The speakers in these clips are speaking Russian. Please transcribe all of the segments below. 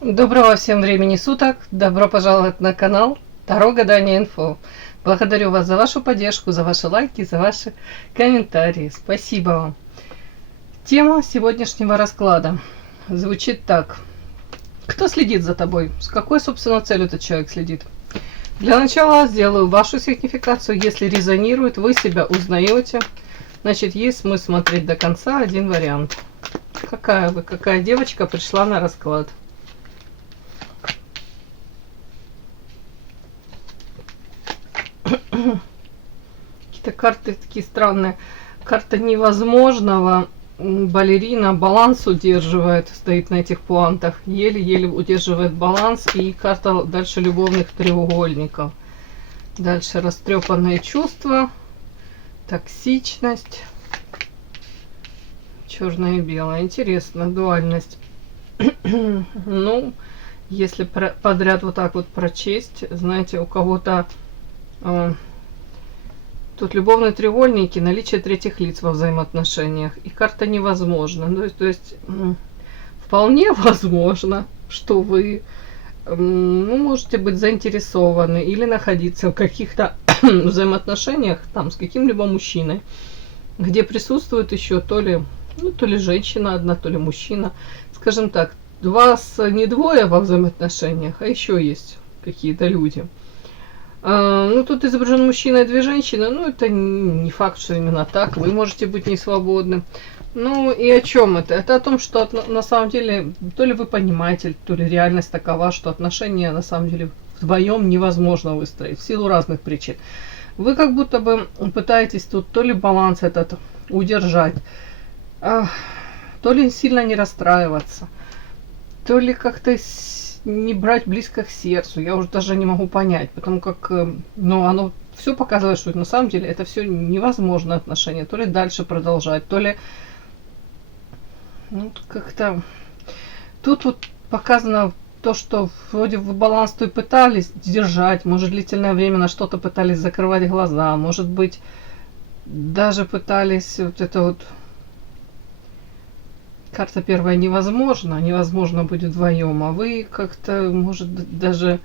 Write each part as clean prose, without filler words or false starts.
Доброго всем времени суток! Добро пожаловать на канал Таро Гадание Инфо. Благодарю вас за вашу поддержку, за ваши лайки, за ваши комментарии. Спасибо вам. Тема сегодняшнего расклада звучит так. Кто следит за тобой? С какой, собственно, целью этот человек следит? Для начала сделаю вашу сигнификацию. Если резонирует, вы себя узнаете. Значит, есть смысл смотреть до конца. Один вариант. Какая вы, какая девочка пришла на расклад? Какие-то карты такие странные. Карта невозможного. Балерина баланс удерживает, стоит на этих пуантах. Еле-еле удерживает баланс. И карта дальше любовных треугольников. Дальше растрепанные чувства. Токсичность. Черное и белое. Интересно, дуальность. Ну, если подряд вот так вот прочесть, знаете, у кого-то тут любовные треугольники, наличие третьих лиц во взаимоотношениях. И карта невозможно. То есть вполне возможно, что вы можете быть заинтересованы или находиться в каких-то взаимоотношениях там с каким-либо мужчиной, где присутствует еще то ли женщина одна, то ли мужчина. Скажем так, вас не двое во взаимоотношениях, а еще есть какие-то люди. Тут изображен мужчина и две женщины. Это не факт, что именно так. Вы можете быть не свободны. И о чем это? Это о том, что на самом деле, то ли вы понимаете, то ли реальность такова, что отношения на самом деле вдвоем невозможно выстроить в силу разных причин. Вы как будто бы пытаетесь тут то ли баланс этот удержать, то ли сильно не расстраиваться, то ли как-то не брать близко к сердцу. Я уже даже не могу понять, потому как оно все показывает, что на самом деле это все невозможно отношения. То ли дальше продолжать, то ли как-то тут вот показано то, что вроде вы баланс то и пытались держать, может длительное время на что-то пытались закрывать глаза, может быть даже пытались вот это вот. Карта первая невозможно будет вдвоем, а вы как-то, может, даже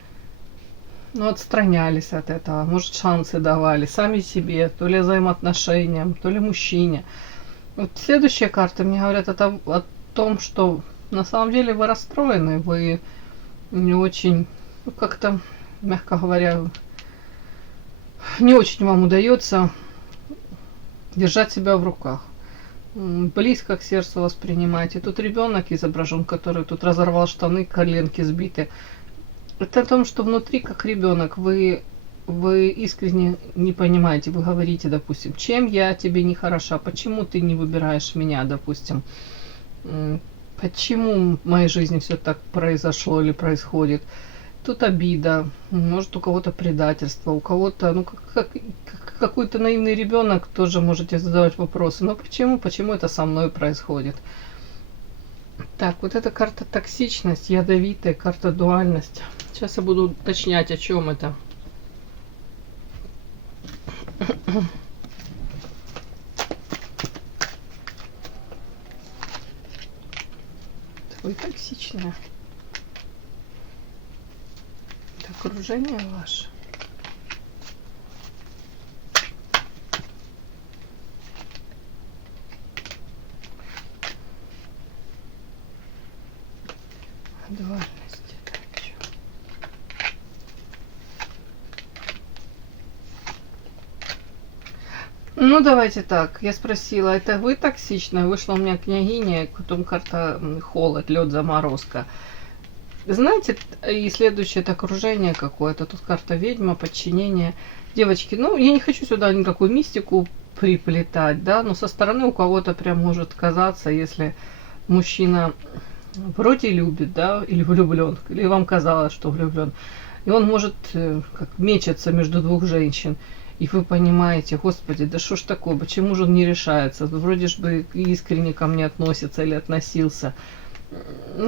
отстранялись от этого, может, шансы давали сами себе, то ли взаимоотношениям, то ли мужчине. Вот следующая карта мне говорят о том, что на самом деле вы расстроены, вы не очень, как-то, мягко говоря, не очень вам удается держать себя в руках. Близко к сердцу воспринимаете. Тут ребенок изображен, который тут разорвал штаны, коленки сбиты. Это о том, что внутри, как ребенок, вы искренне не понимаете. Вы говорите, допустим, чем я тебе не хороша, почему ты не выбираешь меня, допустим, почему в моей жизни все так произошло или происходит. Тут обида, может у кого-то предательство, у кого-то, какой-то наивный ребенок, тоже можете задавать вопросы. Но почему это со мной происходит? Так, вот эта карта токсичность, ядовитая, карта дуальность. Сейчас я буду уточнять, о чем это. Вы токсичная. Окружение ваше. Дуальность. Давайте так. Я спросила, это вы токсичная? Вышла у меня княгиня, потом карта холод, лед, заморозка. Знаете, и следующее это окружение какое-то. Тут карта ведьма, подчинение. Девочки, я не хочу сюда никакую мистику приплетать, да, но со стороны у кого-то прям может казаться, если мужчина вроде любит, да, или влюблен, или вам казалось, что влюблен, и он может как мечется между двух женщин, и вы понимаете, господи, да что ж такое, почему же он не решается, вроде бы искренне ко мне относится или относился.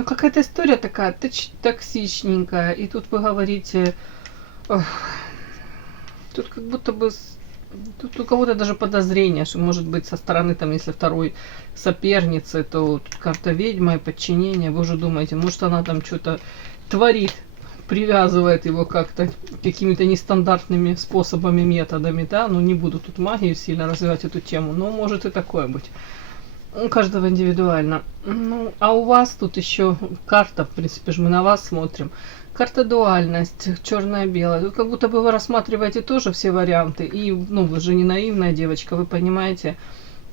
Какая-то история такая токсичненькая. И тут вы говорите, тут как будто бы Тут у кого-то даже подозрение, что может быть со стороны, там, если второй соперницы, то тут карта ведьма и подчинение. Вы уже думаете, может она там что-то творит, привязывает его как-то какими-то нестандартными способами, методами, да, ну не буду тут магию сильно развивать эту тему, но может и такое быть. У каждого индивидуально. Ну, а у вас тут еще карта, в принципе же мы на вас смотрим. Карта дуальность, черное-белое. Тут как будто бы вы рассматриваете тоже все варианты. И, ну, вы же не наивная девочка, вы понимаете,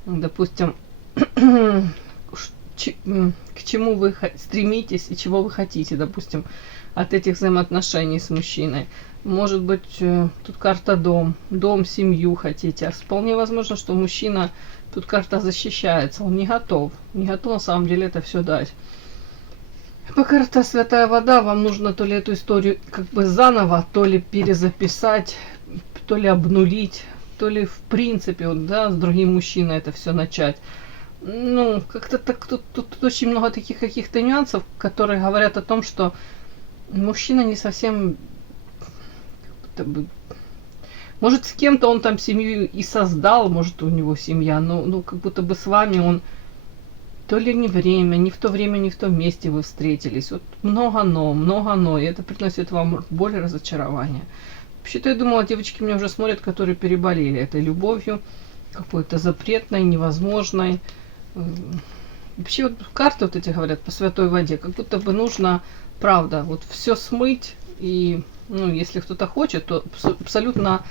допустим, к чему вы стремитесь и чего вы хотите, допустим, от этих взаимоотношений с мужчиной. Может быть, тут карта дом, семью хотите. А вполне возможно, что мужчина, тут карта защищается, он не готов на самом деле это все дать. По карта святая вода, вам нужно то ли эту историю как бы заново, то ли перезаписать, то ли обнулить, то ли в принципе, вот, да, с другим мужчиной это все начать. Ну, как-то так, тут очень много таких каких-то нюансов, которые говорят о том, что мужчина не совсем, может, с кем-то он там семью и создал, может, у него семья, но ну, как будто бы с вами он то ли не время, не в то время, не в том месте вы встретились. Вот много но, и это приносит вам боль и разочарование. Вообще-то я думала, девочки меня уже смотрят, которые переболели этой любовью, какой-то запретной, невозможной. Вообще вот карты вот эти говорят по святой воде, как будто бы нужно, правда, вот все смыть и, ну, если кто-то хочет, то абсолютно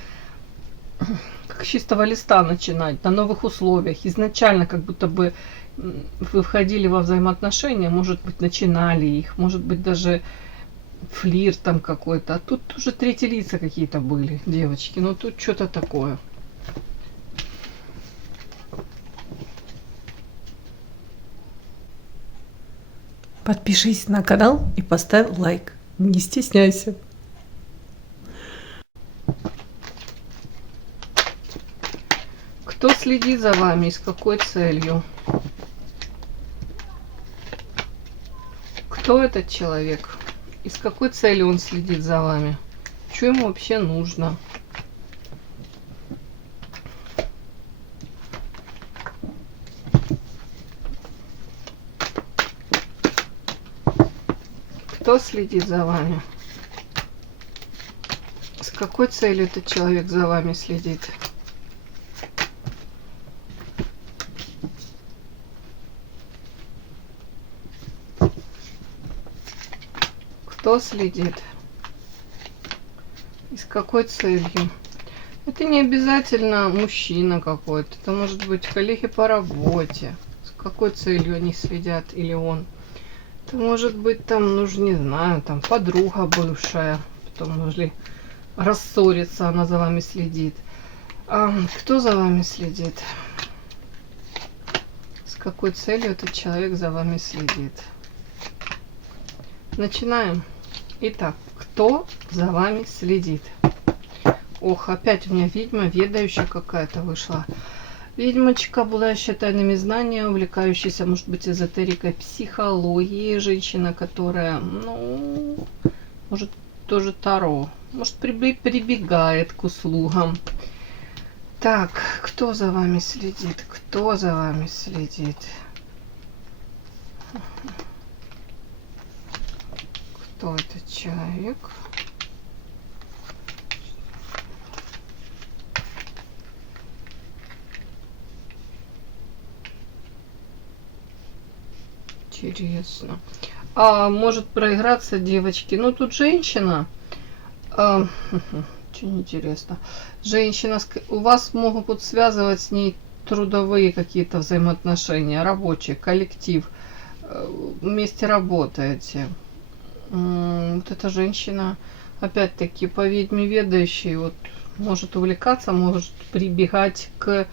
как с чистого листа начинать, на новых условиях. Изначально как будто бы вы входили во взаимоотношения, может быть, начинали их, может быть, даже флирт там какой-то. А тут уже третьи лица какие-то были, девочки. Ну, тут что-то такое. Подпишись на канал и поставь лайк. Не стесняйся. Кто следит за вами и с какой целью? Кто этот человек? И с какой целью он следит за вами? Что ему вообще нужно? Кто следит за вами? С какой целью этот человек за вами следит? Кто следит? И с какой целью? Это не обязательно мужчина какой-то. Это может быть коллеги по работе. С какой целью они следят или он? Это может быть там, ну не знаю, там подруга бывшая. Потом могли рассориться, она за вами следит. А кто за вами следит? С какой целью этот человек за вами следит? Начинаем. Итак, кто за вами следит? Ох, опять у меня ведьма, ведающая какая-то вышла. Ведьмочка, обладающая тайными знаниями, увлекающаяся, может быть, эзотерикой, психологией. Женщина, которая, ну, может, тоже таро. Может, прибегает к услугам. Так, кто за вами следит? Кто за вами следит? Кто этот человек? Интересно. А может проиграться, девочки? Ну, тут женщина. Очень интересно. Женщина, у вас могут вот связывать с ней трудовые какие-то взаимоотношения, рабочие, коллектив. Вместе работаете. Вот эта женщина, опять-таки, по ведьме ведающей, вот, может увлекаться, может прибегать к...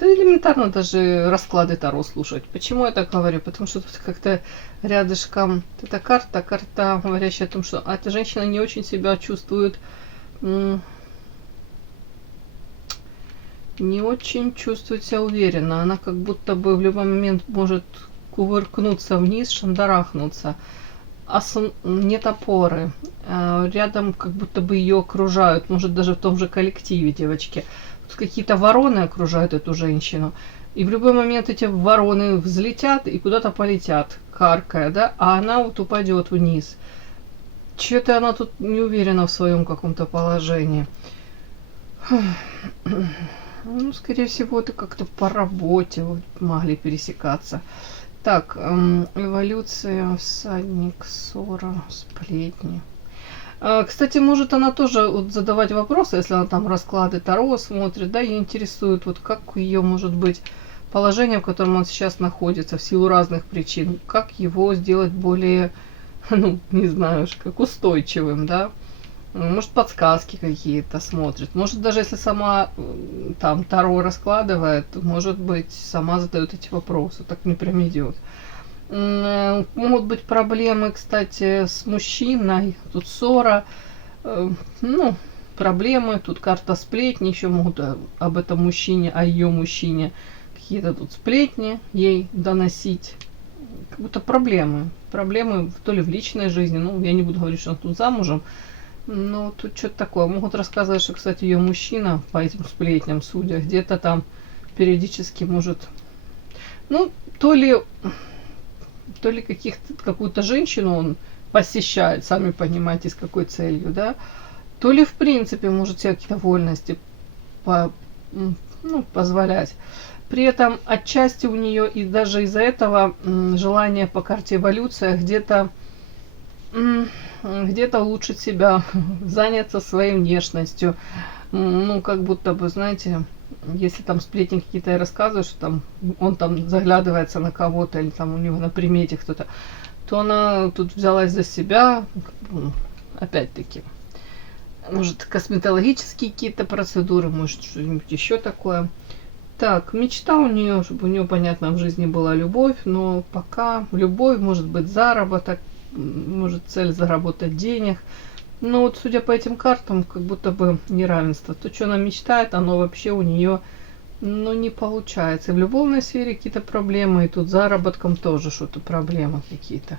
Да элементарно даже расклады Таро слушать. Почему я так говорю? Потому что тут как-то рядышком эта карта, говорящая о том, что эта женщина не очень себя чувствует, не очень чувствует себя уверенно. Она как будто бы в любой момент может кувыркнуться вниз, шандарахнуться. А нет опоры. Рядом как будто бы ее окружают, может даже в том же коллективе, девочки. Тут какие-то вороны окружают эту женщину. И в любой момент эти вороны взлетят и куда-то полетят, каркая, да, а она вот упадет вниз. Что-то она тут не уверена в своем каком-то положении. Ну, скорее всего, это как-то по работе вот могли пересекаться. Так, эволюция, всадник, ссора, сплетни. Кстати, может она тоже вот задавать вопросы, если она там расклады Таро смотрит, да, ее интересует, вот как ее может быть положение, в котором он сейчас находится, в силу разных причин, как его сделать более, ну, не знаю, как устойчивым, да. Может, подсказки какие-то смотрит. Может, даже если сама там Таро раскладывает, может быть, сама задает эти вопросы. Так не прям идет. Могут быть проблемы, кстати, с мужчиной. Тут ссора. Ну, проблемы. Тут карта сплетни. Еще могут об этом мужчине, о ее мужчине какие-то тут сплетни ей доносить. Как будто проблемы. Проблемы то ли в личной жизни. Ну, я не буду говорить, что она тут замужем. Ну, тут что-то такое. Могут рассказывать, что, кстати, ее мужчина, по этим сплетням судя, где-то там периодически может... Ну, то ли какую-то женщину он посещает, сами понимаете, с какой целью, да, то ли, в принципе, может себе какие-то вольности позволять. При этом отчасти у нее и даже из-за этого желание по карте эволюция где-то улучшить себя, заняться своей внешностью. Ну, как будто бы, знаете, если там сплетни какие-то и рассказывают, что там он там заглядывается на кого-то, или там у него на примете кто-то, то она тут взялась за себя, опять-таки. Может, косметологические какие-то процедуры, может, что-нибудь еще такое. Так, мечта у нее, чтобы у нее, понятно, в жизни была любовь, но пока любовь, может быть, заработок, может, цель заработать денег. Но вот, судя по этим картам, как будто бы неравенство. То, что она мечтает, оно вообще у нее, ну, не получается. И в любовной сфере какие-то проблемы, и тут заработком тоже что-то проблемы какие-то.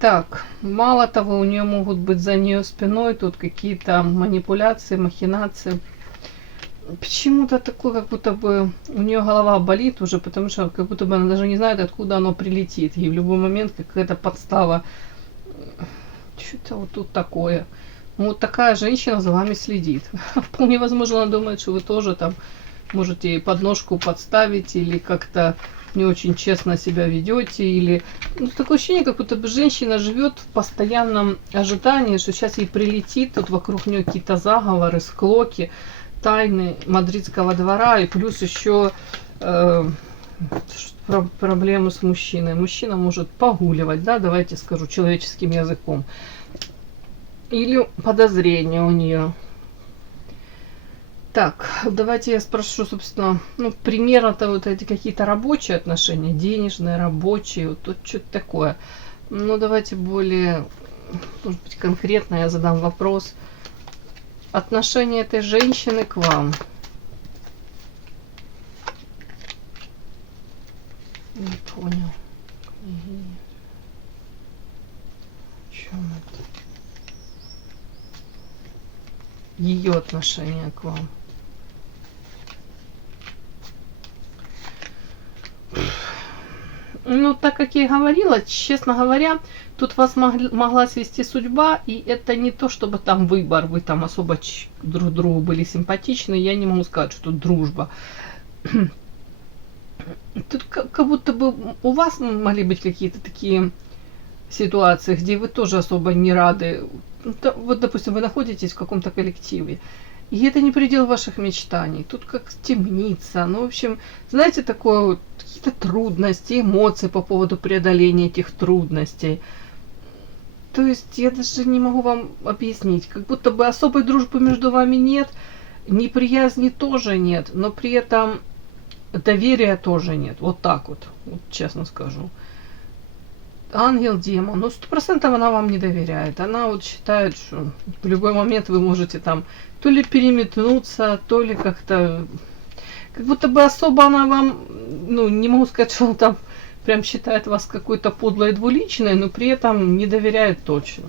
Так, мало того, у нее могут быть за нее спиной тут какие-то манипуляции, махинации. Почему-то такое, как будто бы у нее голова болит уже, потому что как будто бы она даже не знает, откуда оно прилетит. И в любой момент какая-то подстава. Что-то вот тут такое. Ну, вот такая женщина за вами следит. Вполне возможно, она думает, что вы тоже там можете ей подножку подставить или как-то не очень честно себя ведете. Или ну, такое ощущение, как будто бы женщина живет в постоянном ожидании, что сейчас ей прилетит, тут вокруг нее какие-то заговоры, склоки, тайны мадридского двора, и плюс еще проблемы с мужчиной. Мужчина может погуливать, да, давайте скажу человеческим языком. Или подозрение у нее. Так, давайте я спрошу, собственно, ну, примерно-то вот эти какие-то рабочие отношения, денежные, рабочие, вот тут что-то такое. Ну, давайте более, может быть, конкретно я задам вопрос. Отношение этой женщины к вам. Не понял. О чем это? Ее отношение к вам. Ну, так как я и говорила, честно говоря, тут вас могла свести судьба, и это не то, чтобы там выбор, вы там особо друг другу были симпатичны, я не могу сказать, что тут дружба. Тут как будто бы у вас могли быть какие-то такие ситуации, где вы тоже особо не рады. Вот, допустим, вы находитесь в каком-то коллективе, и это не предел ваших мечтаний. Тут как темница. Ну, в общем, знаете, такое вот, какие-то трудности, эмоции по поводу преодоления этих трудностей. То есть я даже не могу вам объяснить. Как будто бы особой дружбы между вами нет, неприязни тоже нет, но при этом доверия тоже нет. Вот так вот честно скажу. Ангел, демон, ну 100% она вам не доверяет. Она вот считает, что в любой момент вы можете там то ли переметнуться, то ли как-то... Как будто бы особо она вам, ну, не могу сказать, что она там прям считает вас какой-то подлой двуличной, но при этом не доверяет точно.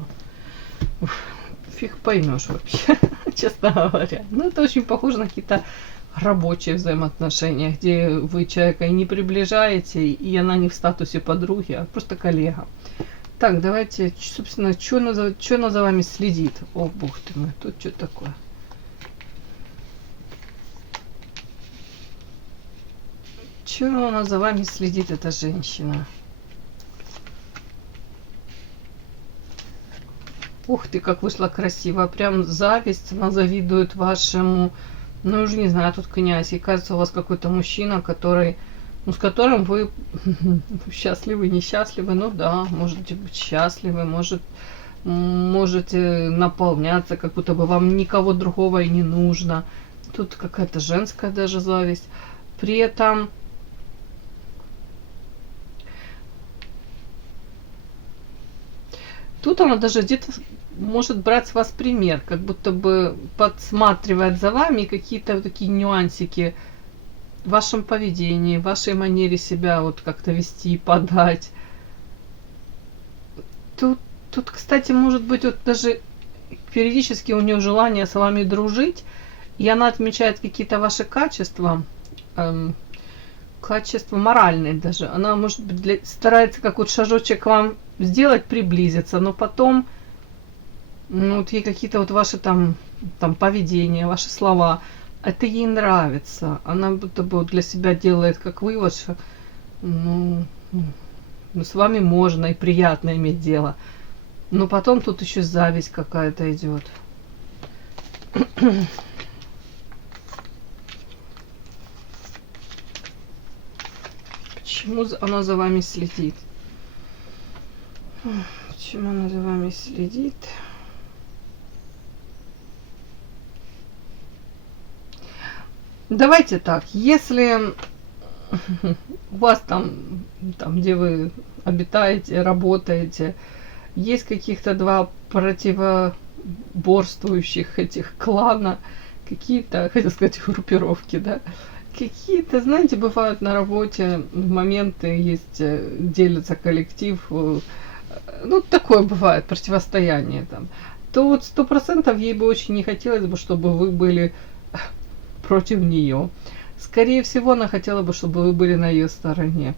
фиг поймешь вообще, честно говоря. Ну, это очень похоже на какие-то рабочие взаимоотношения, где вы человека и не приближаете, и она не в статусе подруги, а просто коллега. Так, давайте, собственно, что она за вами следит? О, бог ты мой, тут что такое? Чего она за вами следит, эта женщина? Ух ты, как вышла красиво. Прям зависть. Она завидует вашему... Ну, уже не знаю, тут князь. И кажется, у вас какой-то мужчина, который... Ну, с которым вы счастливы, несчастливы. Ну да, можете быть счастливы, можете наполняться, как будто бы вам никого другого и не нужно. Тут какая-то женская даже зависть. При этом... Тут она даже где-то может брать с вас пример, как будто бы подсматривает за вами какие-то вот такие нюансики в вашем поведении, в вашей манере себя вот как-то вести, подать. Тут, кстати, может быть, вот даже периодически у нее желание с вами дружить, и она отмечает какие-то ваши качества, качества моральные даже. Она, может быть, старается как вот шажочек к вам сделать, приблизиться, но потом, ну, вот ей какие-то вот ваши там поведения, ваши слова, это ей нравится. Она будто бы вот для себя делает как вывод, что ну, с вами можно и приятно иметь дело. Но потом тут еще зависть какая-то идет. Почему она за вами следит? Почему она за вами следит? Давайте так, если у вас там, где вы обитаете, работаете, есть каких-то два противоборствующих этих клана, какие-то, хотел сказать, группировки, да, какие-то, знаете, бывают на работе моменты, есть, делится коллектив, ну, такое бывает, противостояние там, то вот 100% ей бы очень не хотелось бы, чтобы вы были против нее. Скорее всего, она хотела бы, чтобы вы были на ее стороне.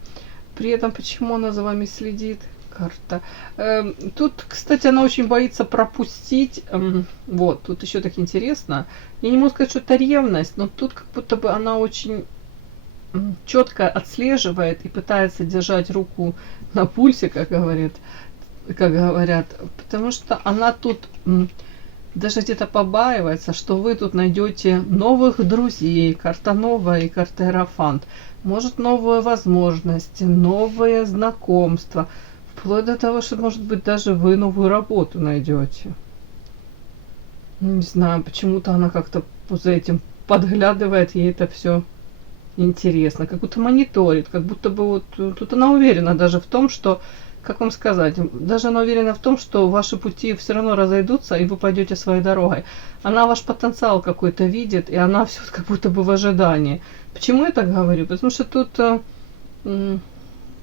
При этом, почему она за вами следит? Карта. Тут, кстати, она очень боится пропустить. Вот, тут еще так интересно. Я не могу сказать, что это ревность, но тут как будто бы она очень четко отслеживает и пытается держать руку на пульсе, как говорят, потому что она тут даже где-то побаивается, что вы тут найдете новых друзей, карта новая и карта Иерофант, может, новые возможности, новые знакомства, вплоть до того, что, может быть, даже вы новую работу найдете. Не знаю, почему-то она как-то за этим подглядывает, ей это все интересно, как будто мониторит, как будто бы вот тут она уверена даже в том, что, как вам сказать, даже она уверена в том, что ваши пути все равно разойдутся, и вы пойдете своей дорогой. Она ваш потенциал какой-то видит, и она все как будто бы в ожидании. Почему я так говорю? Потому что тут у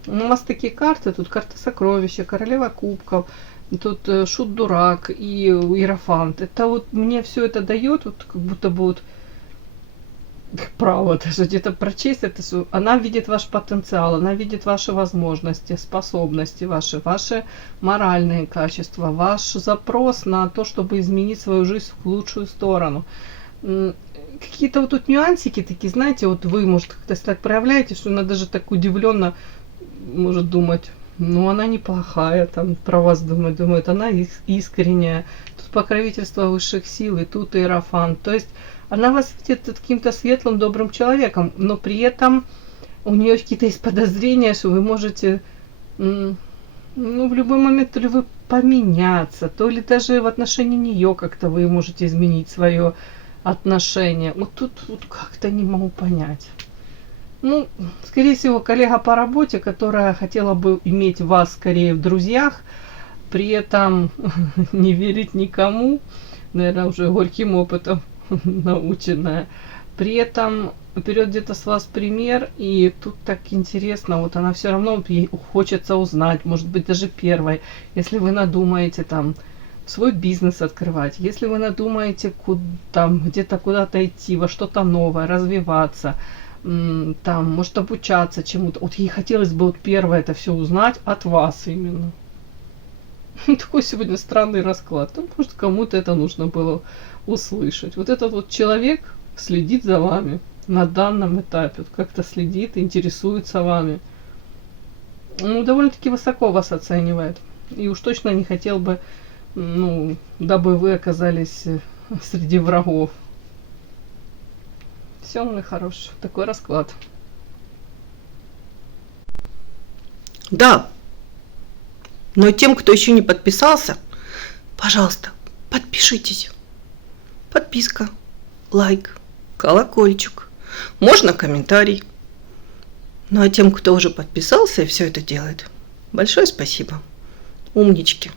вас такие карты, тут карта сокровища, королева кубков, тут шут-дурак и иерофант. Это вот мне все это дает, вот как будто бы вот право даже где-то прочесть это все. Она видит ваш потенциал, она видит ваши возможности, способности ваши моральные качества, ваш запрос на то, чтобы изменить свою жизнь в лучшую сторону. Какие-то вот тут нюансики такие, знаете, вот вы, может, как-то так проявляете, что она даже так удивленно может думать, ну, она неплохая, там, про вас думает, она искренняя, тут покровительство высших сил, и тут иерофант, то есть она вас видит каким-то светлым, добрым человеком, но при этом у нее какие-то есть подозрения, что вы можете, ну, в любой момент то ли вы поменяться, то ли даже в отношении нее как-то вы можете изменить свое отношение. Вот тут вот как-то не могу понять. Ну, скорее всего, коллега по работе, которая хотела бы иметь вас скорее в друзьях, при этом не верить никому, наверное, уже горьким опытом наученная. При этом берет где-то с вас пример, и тут так интересно, вот она все равно, ей хочется узнать, может быть, даже первой, если вы надумаете там свой бизнес открывать, если вы надумаете где-то куда-то идти, во что-то новое, развиваться, там, может, обучаться чему-то. Вот ей хотелось бы вот первое это все узнать от вас именно. Такой сегодня странный расклад. Ну, может, кому-то это нужно было услышать. Вот этот вот человек следит за вами на данном этапе. Вот как-то следит, интересуется вами. Ну, довольно-таки высоко вас оценивает. И уж точно не хотел бы, ну, дабы вы оказались среди врагов. Все, мой хороший, такой расклад. Да. Но тем, кто еще не подписался, пожалуйста, подпишитесь. Подписка, лайк, колокольчик. Можно комментарий. Ну а тем, кто уже подписался и все это делает, большое спасибо. Умнички.